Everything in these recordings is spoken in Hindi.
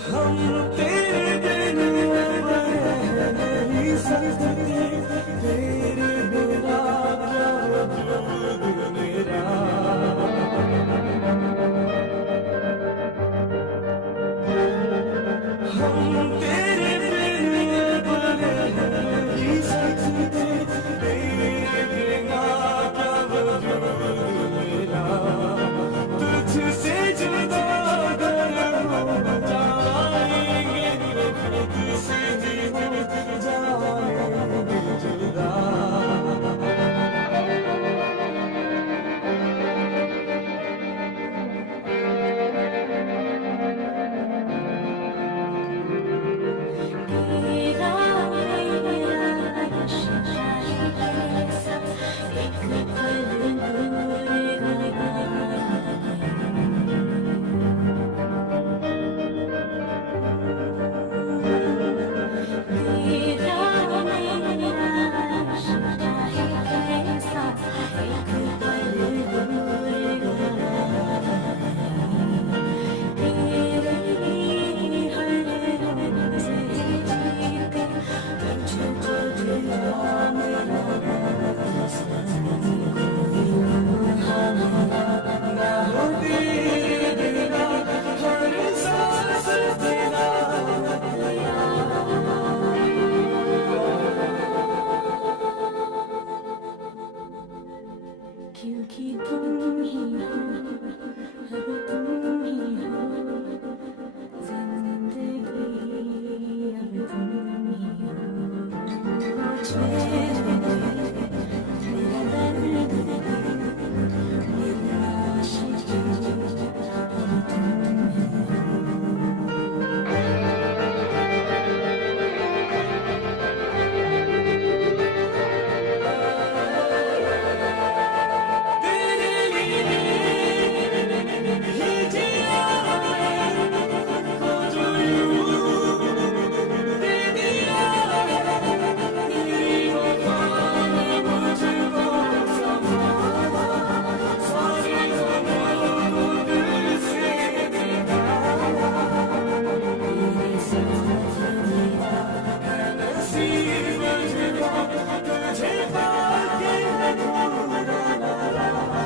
हम तेरे बिन अब रह नहीं सकते, तेरे बिना क्या वजूद मेरा। हम तेरे बिन अब रह नहीं सकते, तेरे बिना क्या वजूद मेरा। तुझसे जुदा अगर हो जाएंगे, खुद से भी हो जाएंगे जुदा। तेरा मेरा रिश्ता है ऐसा, एक पल दूर तेरा मेरा रिश्ता है ऐसा, एक पल दूर तेरे हर रोज़ जीते तुझको दिया मेरा कोई लम्हा ना हो तेरे बिना हर सांस तेरा। क्योंकि तुम ही हो, अब तुम ही हो जिंदगी, अब तुम ही हो चेहरे मेरा दर्द, मेरी आशिकी, अब तुम ही तेरे लिए ही जिया है, को जो यूं दे दिया है। तेरी वफा ने मुझको संभाला, सारी ज़मीं को दिल से निकाला। तेरे साथ मेरा है नसीब मुझको तुझे पाके अधूरा ना रहा।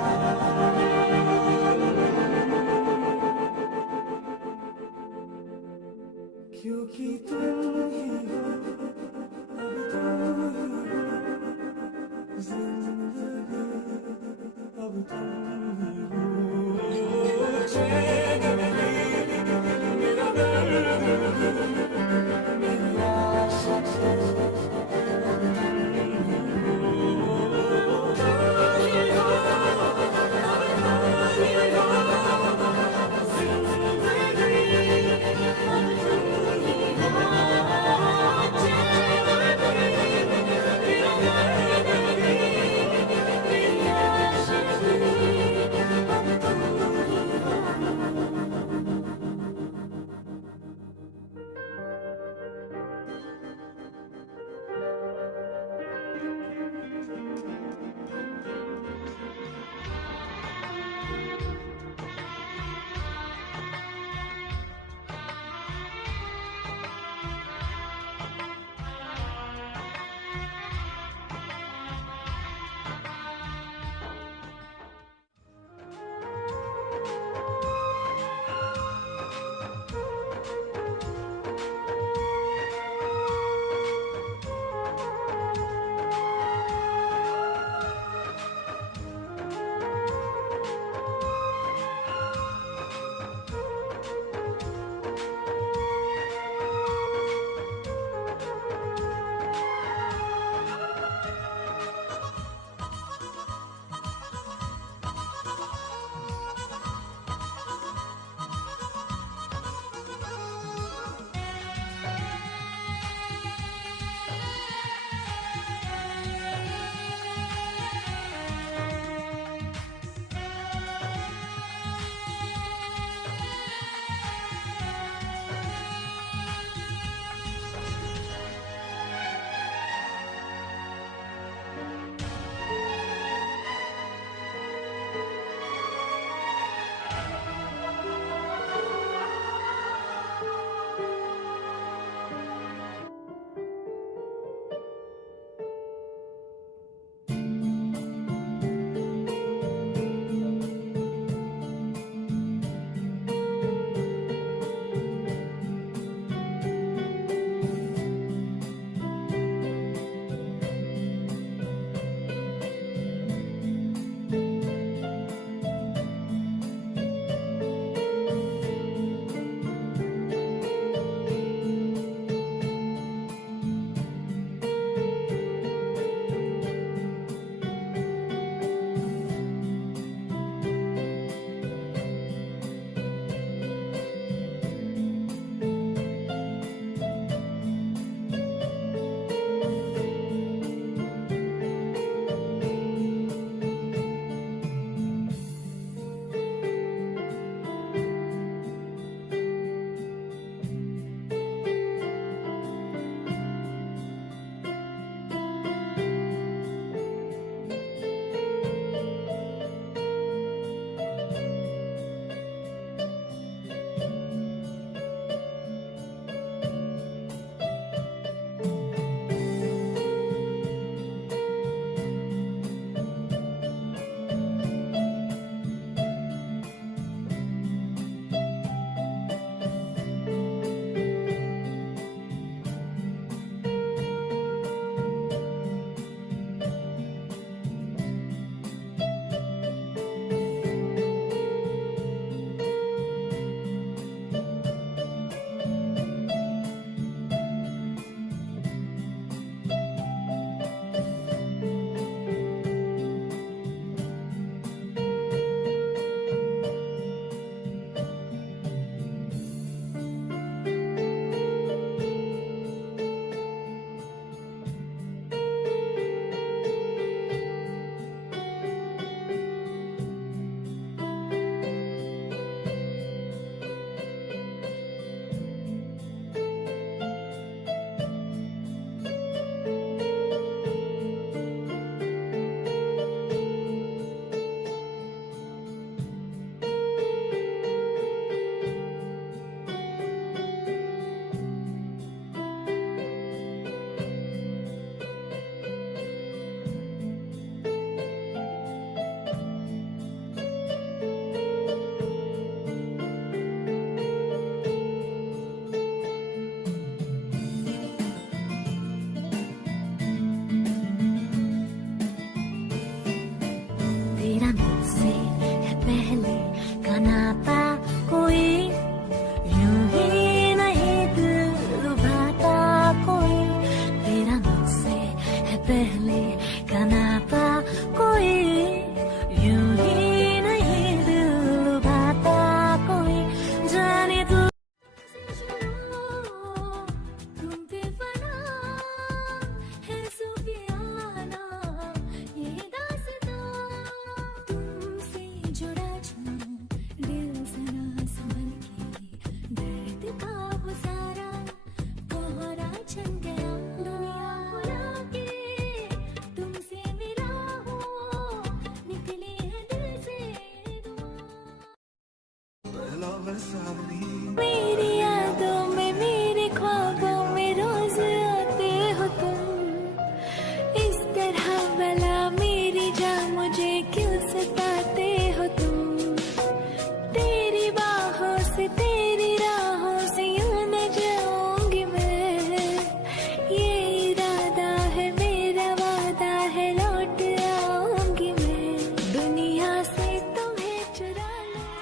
क्योंकि तुम ही हो, अब तुम ही हो जिंदगी, अब तुम ही हो चैन मेरा दर्द, मेरी आशिकी, अब तुम ही हो। तुम ही हो, अब तुम ही हो जिंदगी, अब तुम ही हो चैन मेरा दर्द, मेरी आशिकी, अब वसाली। मेरी यादों में मेरे ख्वाबों में रोज आते हो तुम, इस तरह भला मेरी जान मुझे क्यों सताते हो तुम। तेरी बाहों से तेरी राहों से यूं न जाऊंगी मैं, ये इरादा है मेरा वादा है लौट आऊंगी मैं, दुनिया से तुम्हें चुरा लूं।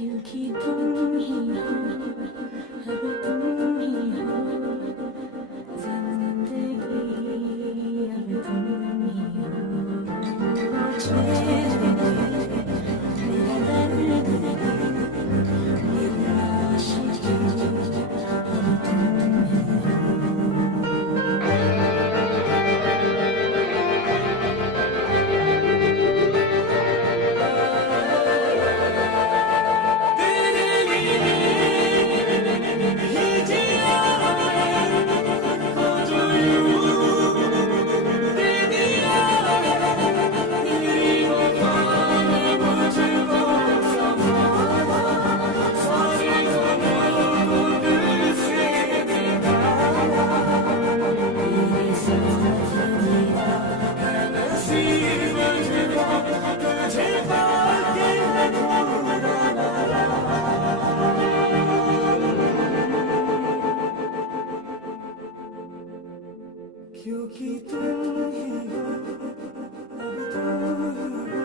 क्योंकि तुम ही हो, अब तुम ही हो जिंदगी, अब तुम ही हो चैन मेरा दर्द, मेरी आशिकी, अब तुम ही क्योंकि तुम ही हो, अब तुम ही हो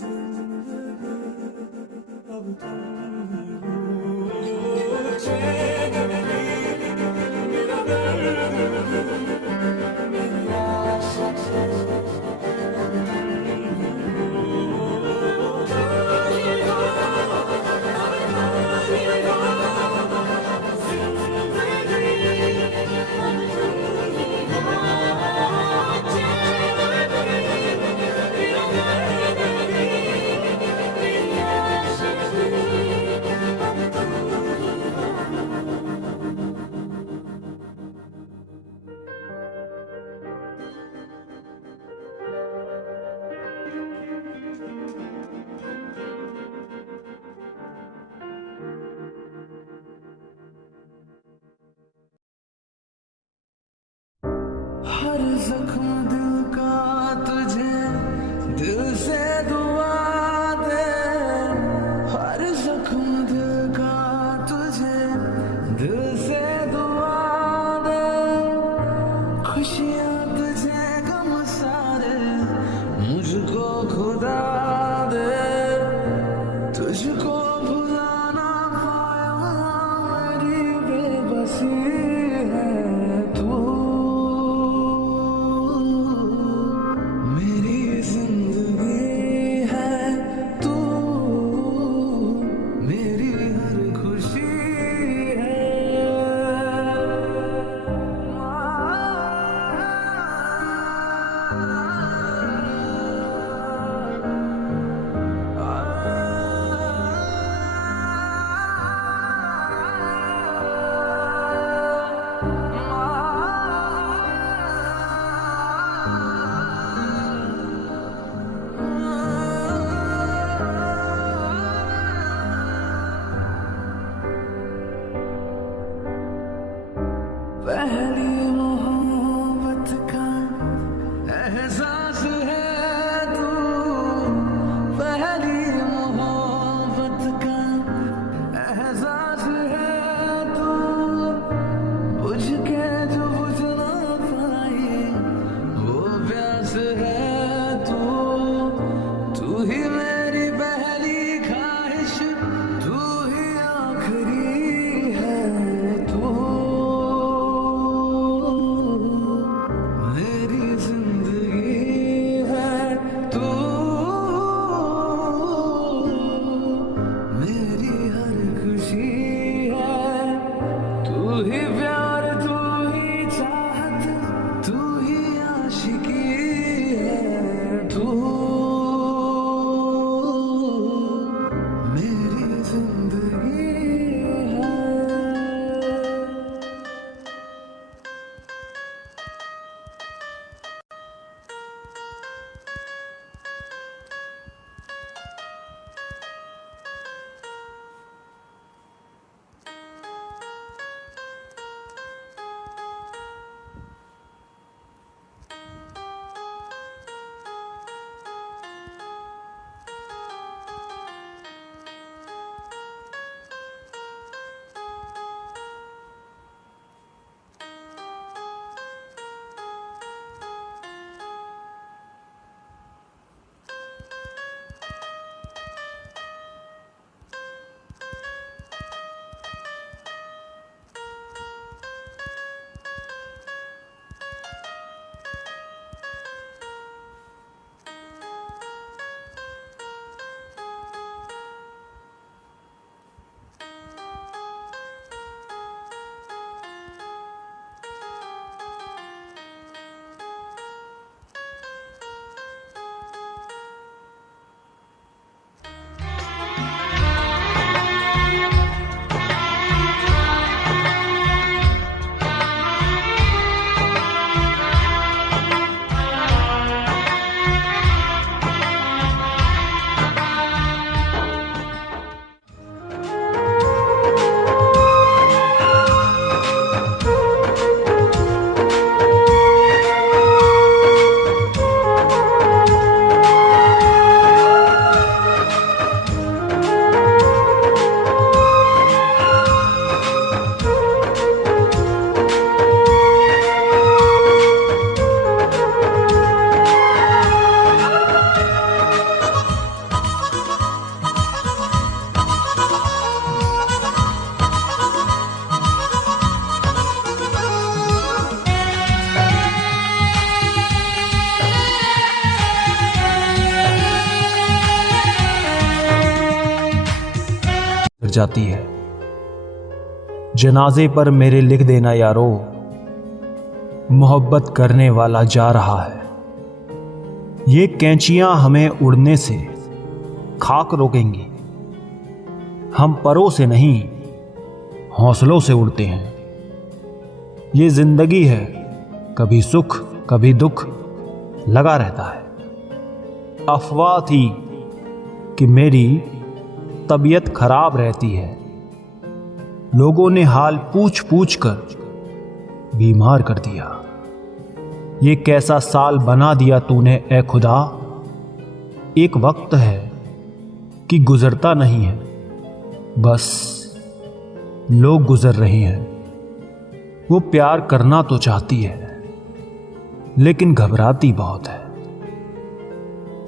जिंदगी, अब तुम ही हो चैन मेरा दर्द, मेरी आशा, अब तुम ही हो, तुम ही हो, अब तुम ही हो हर जख्म दिल का तुझे दिल से दुआ दे, हर जख्म दिल का तुझे दिल से दुआ दे, खुशियाँ तुझे गम सारे मुझको खुदा दे, तुझको भुला ना पाया मेरी बेबसी है तू। जाती है। जनाजे पर मेरे लिख देना यारो, मोहब्बत करने वाला जा रहा है। ये कैंचियां हमें उड़ने से खाक रोकेंगी। हम परों से नहीं, हौसलों से उड़ते हैं। ये जिंदगी है, कभी सुख कभी दुख लगा रहता है। अफवाह थी कि मेरी तबीयत खराब रहती है। लोगों ने हाल पूछ पूछ कर बीमार कर दिया। ये कैसा साल बना दिया तूने ए खुदा। एक वक्त है कि गुजरता नहीं है, बस लोग गुजर रहे हैं। वो प्यार करना तो चाहती है, लेकिन घबराती बहुत है।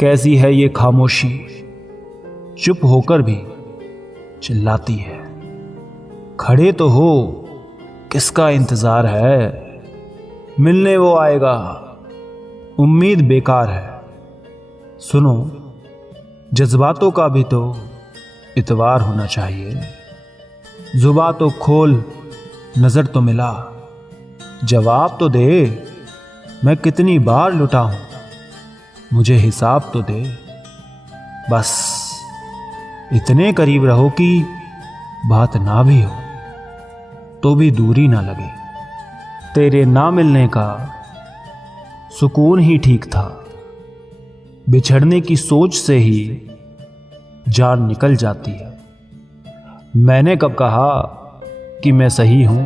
कैसी है ये खामोशी, चुप होकर भी चिल्लाती है। खड़े तो हो, किसका इंतजार है। मिलने वो आएगा, उम्मीद बेकार है। सुनो, जज्बातों का भी तो इतवार होना चाहिए। जुबां तो खोल, नजर तो मिला, जवाब तो दे। मैं कितनी बार लुटा हूं, मुझे हिसाब तो दे। बस इतने करीब रहो कि बात ना भी हो तो भी दूरी ना लगे। तेरे ना मिलने का सुकून ही ठीक था। बिछड़ने की सोच से ही जान निकल जाती है। मैंने कब कहा कि मैं सही हूं।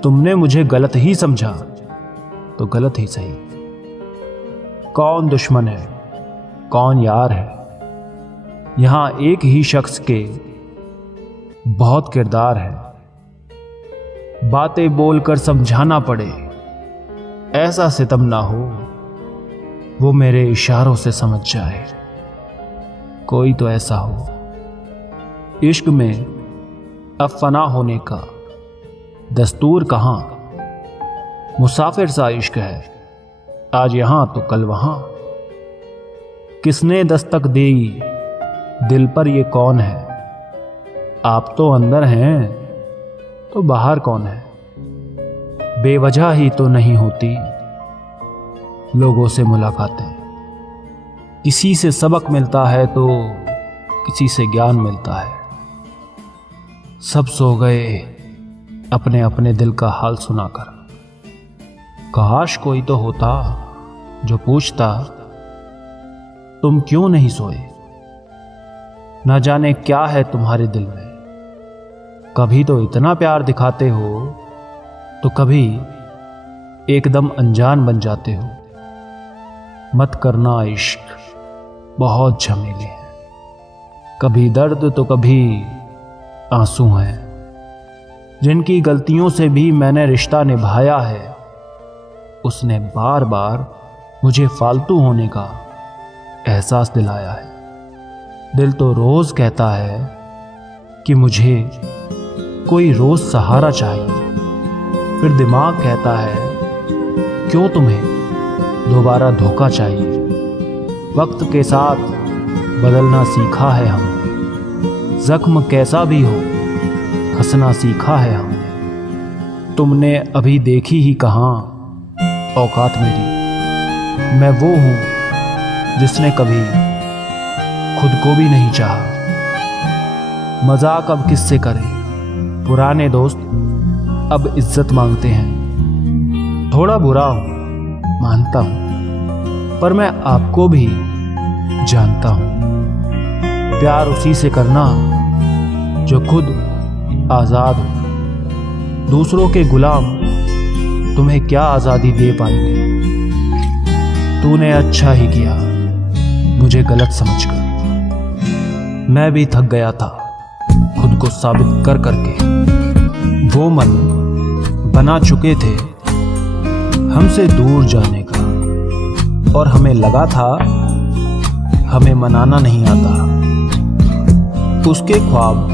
तुमने मुझे गलत ही समझा तो गलत ही सही। कौन दुश्मन है, कौन यार है। यहां एक ही शख्स के बहुत किरदार है। बातें बोलकर समझाना पड़े, ऐसा सितम ना हो वो मेरे इशारों से समझ जाए। कोई तो ऐसा हो। इश्क में अब फना होने का दस्तूर कहां। मुसाफिर सा इश्क है, आज यहां तो कल वहां। किसने दस्तक दी दिल पर, ये कौन है। आप तो अंदर हैं तो बाहर कौन है। बेवजह ही तो नहीं होती लोगों से मुलाकातें। किसी से सबक मिलता है तो किसी से ज्ञान मिलता है। सब सो गए अपने अपने दिल का हाल सुनाकर। काश कोई तो होता जो पूछता तुम क्यों नहीं सोए। ना जाने क्या है तुम्हारे दिल में। कभी तो इतना प्यार दिखाते हो तो कभी एकदम अनजान बन जाते हो। मत करना इश्क, बहुत झमेले हैं। कभी दर्द तो कभी आंसू हैं। जिनकी गलतियों से भी मैंने रिश्ता निभाया है, उसने बार बार मुझे फालतू होने का एहसास दिलाया है। दिल तो रोज कहता है कि मुझे कोई रोज सहारा चाहिए। फिर दिमाग कहता है क्यों तुम्हें दोबारा धोखा चाहिए। वक्त के साथ बदलना सीखा है हमने। जख्म कैसा भी हो हंसना सीखा है हमने। तुमने अभी देखी ही कहाँ औकात मेरी। मैं वो हूँ जिसने कभी खुद को भी नहीं चाहा। मजाक अब किससे करें। पुराने दोस्त अब इज्जत मांगते हैं। थोड़ा बुरा हूं मानता हूं, पर मैं आपको भी जानता हूं। प्यार उसी से करना जो खुद आजाद हो। दूसरों के गुलाम तुम्हें क्या आजादी दे पाएंगे। तूने अच्छा ही किया मुझे गलत समझकर। मैं भी थक गया था खुद को साबित कर करके। वो मन बना चुके थे हमसे दूर जाने का, और हमें लगा था हमें मनाना नहीं आता। उसके ख्वाब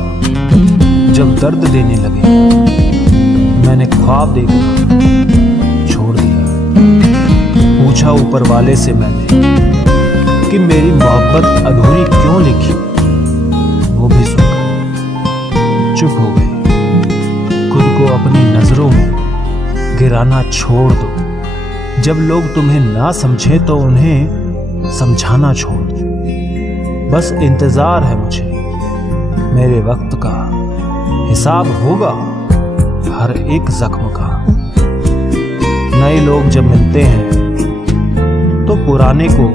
जब दर्द देने लगे, मैंने ख्वाब देखना छोड़ दिया। पूछा ऊपर वाले से मैंने कि मेरी मोहब्बत अधूरी क्यों लिखी। वो भी सुन चुप हो गए। खुद को अपनी नजरों में गिराना छोड़ दो। जब लोग तुम्हें ना समझे तो उन्हें समझाना छोड़ दो। बस इंतजार है मुझे, मेरे वक्त का हिसाब होगा हर एक जख्म का। नए लोग जब मिलते हैं तो पुराने को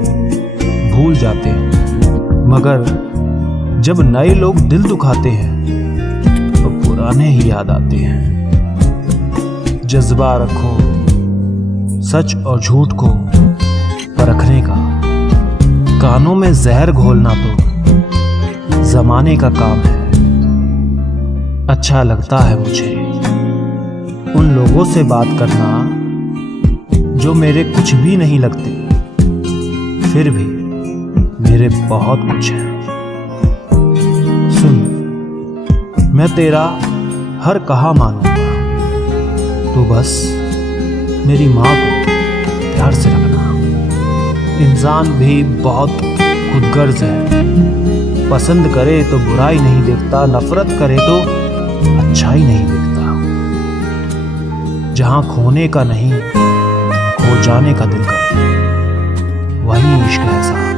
भूल जाते हैं, मगर जब नए लोग दिल दुखाते हैं तो पुराने ही याद आते हैं। जज्बा रखो सच और झूठ को परखने का, कानों में जहर घोलना तो जमाने का काम है। अच्छा लगता है मुझे उन लोगों से बात करना जो मेरे कुछ भी नहीं लगते, फिर भी मेरे बहुत कुछ है। सुन, मैं तेरा हर कहा मानूंगा, तू बस मेरी माँ को प्यार से रखना। इंसान भी बहुत खुदगर्ज है, पसंद करे तो बुराई नहीं देखता, नफरत करे तो अच्छाई नहीं देखता। जहां खोने का नहीं खो जाने का दिल करे, वही इश्क है साहब।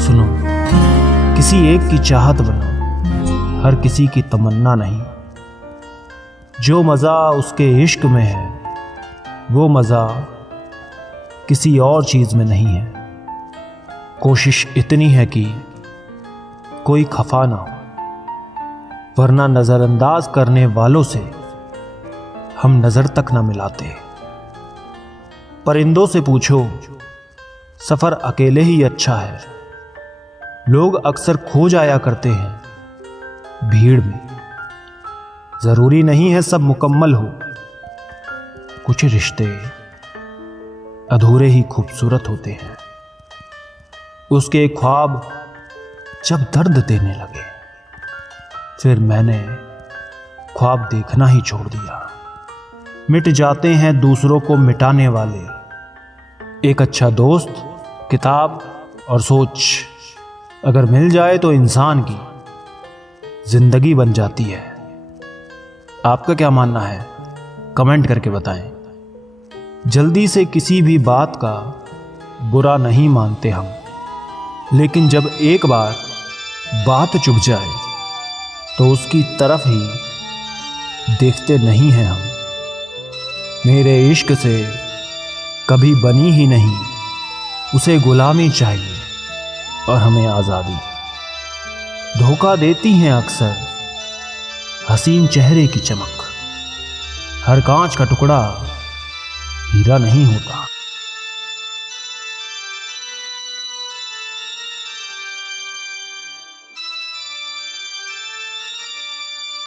सुनो, किसी एक की चाहत बनो, हर किसी की तमन्ना नहीं। जो मजा उसके इश्क में है वो मजा किसी और चीज में नहीं है। कोशिश इतनी है कि कोई खफा ना हो, वरना नजरअंदाज करने वालों से हम नजर तक ना मिलाते। परिंदों से पूछो, सफर अकेले ही अच्छा है। लोग अक्सर खो जाया करते हैं भीड़ में। जरूरी नहीं है सब मुकम्मल हो, कुछ रिश्ते अधूरे ही खूबसूरत होते हैं। उसके ख्वाब जब दर्द देने लगे, फिर मैंने ख्वाब देखना ही छोड़ दिया। मिट जाते हैं दूसरों को मिटाने वाले। एक अच्छा दोस्त, किताब और सोच अगर मिल जाए तो इंसान की जिंदगी बन जाती है। आपका क्या मानना है? कमेंट करके बताएं। जल्दी से किसी भी बात का बुरा नहीं मानते हम, लेकिन जब एक बार बात चुभ जाए तो उसकी तरफ ही देखते नहीं हैं हम। मेरे इश्क से कभी बनी ही नहीं, उसे गुलामी चाहिए और हमें आज़ादी। धोखा देती हैं अक्सर हसीन चेहरे की चमक। हर कांच का टुकड़ा हीरा नहीं होता।